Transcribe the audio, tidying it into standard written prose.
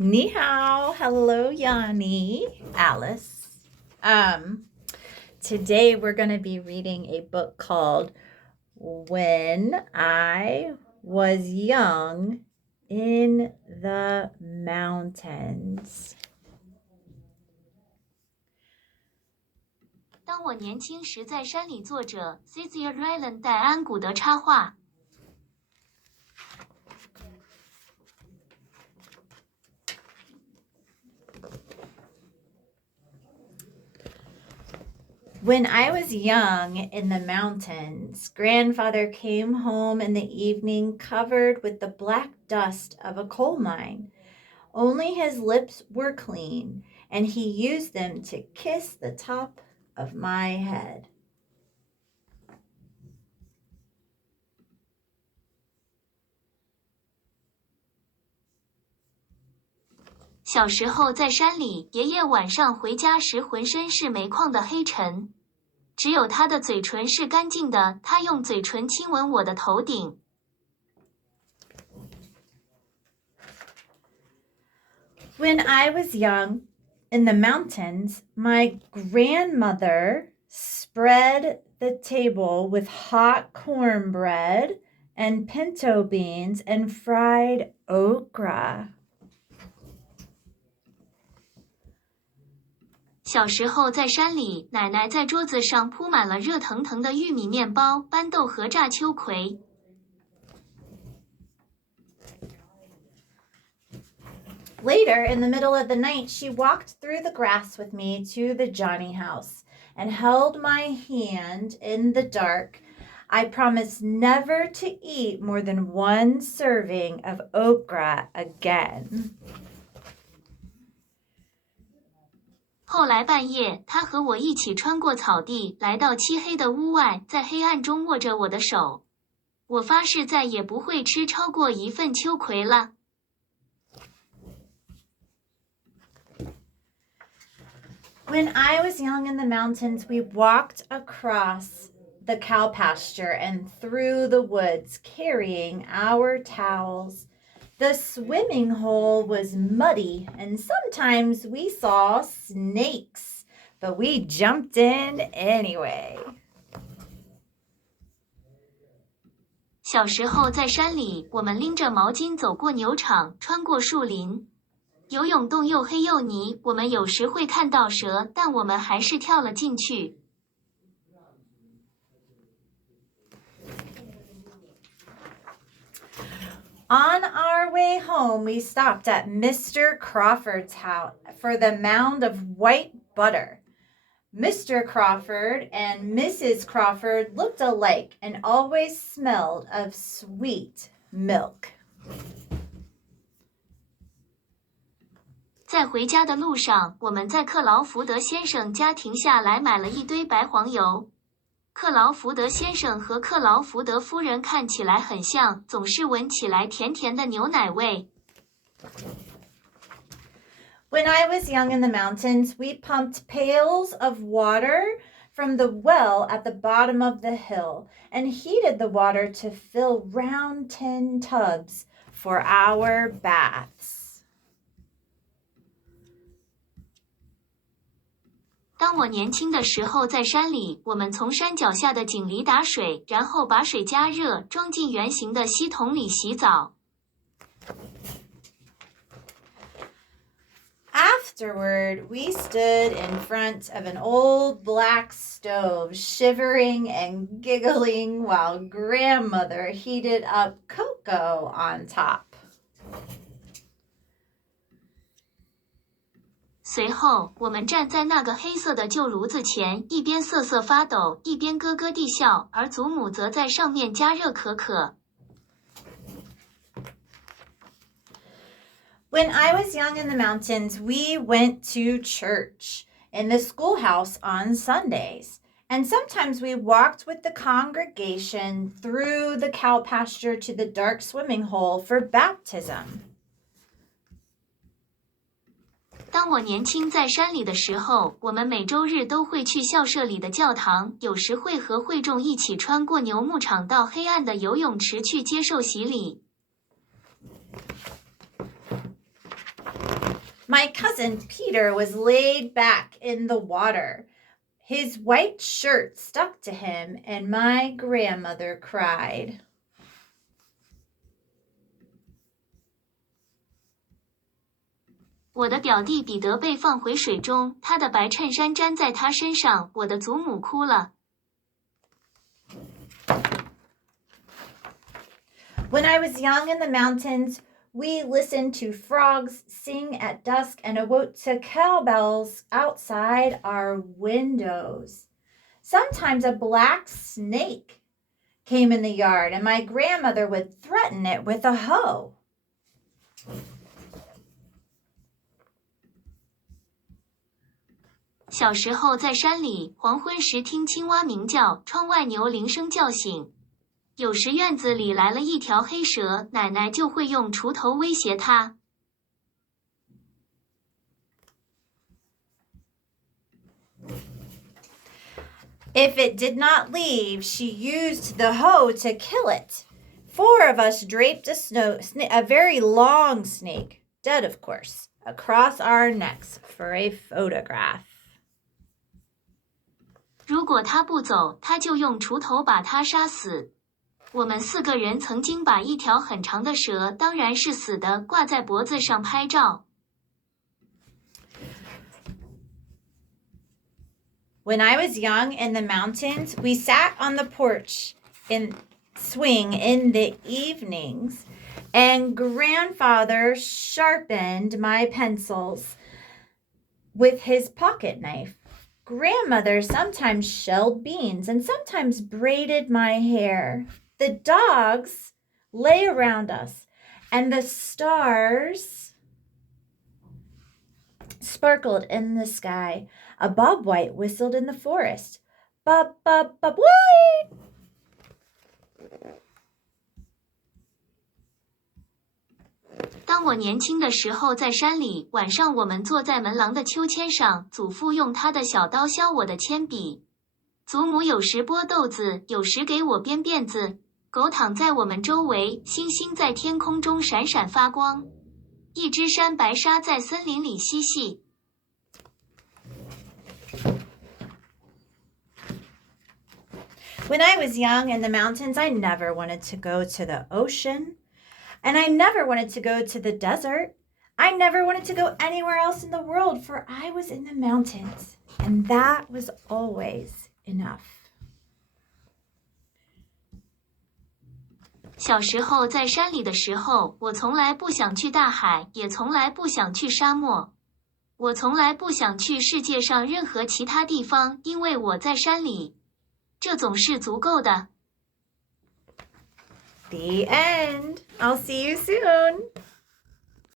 Ni hao. Hello, Yanni. Alice. Um, Today we're going to be reading a book called When I Was Young in the Mountains. 当我年轻时在山里，作者 Cecil Rowland 戴安·古德插画。When I was young in the mountains, Grandfather came home in the evening covered with the black dust of a coal mine. Only his lips were clean, and he used them to kiss the top of my head. 小时候在山里，爷爷晚上回家时浑身是煤矿的黑尘，只有他的嘴唇是干净的，他用嘴唇亲吻我的头顶。When I was young in the mountains, my grandmother spread the table with hot cornbread and pinto beans and fried okra. 小时候在山里，奶奶在桌子上铺满了热腾腾的玉米面包、斑豆和炸秋葵。Later, in the middle of the night, she walked through the grass with me to the Johnny house and held my hand in the dark. I promised never to eat more than one serving of okra again. 后来半夜，他和我一起穿过草地，来到漆黑的屋外，在黑暗中握着我的手。我发誓再也不会吃超过一份秋葵了。When I was young in the mountains, we walked across the cow pasture and through the woods carrying our towels. The swimming hole was muddy and sometimes we saw snakes, but we jumped in anyway. 小时候在山里，我们拎着毛巾走过牛场，穿过树林。游泳洞又黑又泥，我们有时会看到蛇，但我们还是跳了进去。On our way home, we stopped at Mr. Crawford's house for the mound of white butter. Mr. Crawford and Mrs. Crawford looked alike and always smelled of sweet milk. 在回家的路上，我们在克劳福德先生家停下来买了一堆白黄油。克劳福德先生和克劳福德夫人看起来很像，总是闻起来甜甜的牛奶味。When I was young in the mountains, we pumped pails of water from the well at the bottom of the hill and heated the water to fill round tin tubs for our baths. 当我年轻的时候在山里，我们从山脚下的井里打水，然后把水加热，装进圆形的锡桶里洗澡。Afterward, we stood in front of an old black stove, shivering and giggling while grandmother heated up cocoa on top. 随后，我们站在那个黑色的旧炉子前，一边瑟瑟发抖，一边咯咯地笑，而祖母则在上面加热可可。When I was young in the mountains, we went to church in the schoolhouse on Sundays. And sometimes we walked with the congregation through the cow pasture to the dark swimming hole for baptism. 当我年轻在山里的时候，我们每周日都会去校舍里的教堂，有时会和会众一起穿过牛牧场到黑暗的游泳池去接受洗礼。My cousin Peter was laid back in the water. His white shirt stuck to him, and my grandmother cried. 我的表弟彼得被放回水中，他的白衬衫粘在他身上，我的祖母哭了。When I was young in the mountains, we listened to frogs sing at dusk and awoke to cowbells outside our windows. Sometimes a black snake came in the yard, and my grandmother would threaten it with a hoe. 小时候在山里，黄昏时听青蛙鸣叫，窗外牛铃声叫醒。有时院子里来了一条黑蛇，奶奶就会用锄头威胁它。If it did not leave, she used the hoe to kill it. 4 of us draped a very long snake, dead of course, across our necks for a photograph. 如果它不走，他就用锄头把它杀死。我们4个人曾经把一条很长的蛇，当然是死的，挂在脖子上拍照。When I was young in the mountains, we sat on the porch and swing in the evenings, and grandfather sharpened my pencils with his pocket knife. Grandmother sometimes shelled beans and sometimes braided my hair. The dogs lay around us, and the stars sparkled in the sky. A bobwhite whistled in the forest. Bob, bob, bob, white! 当我年轻的时候，在山里，晚上我们坐在门廊的秋千上，祖父用他的小刀削我的铅笔。祖母有时剥豆子，有时给我编辫子。狗躺在我们周围，星星在天空中闪闪发光。一只山白鲨在森林里嬉戏。When I was young in the mountains, I never wanted to go to the ocean, and I never wanted to go to the desert. I never wanted to go anywhere else in the world, for I was in the mountains, and that was always enough. 小时候在山里的时候，我从来不想去大海，也从来不想去沙漠。我从来不想去世界上任何其他地方，因为我在山里。这总是足够的。 The end. I'll see you soon.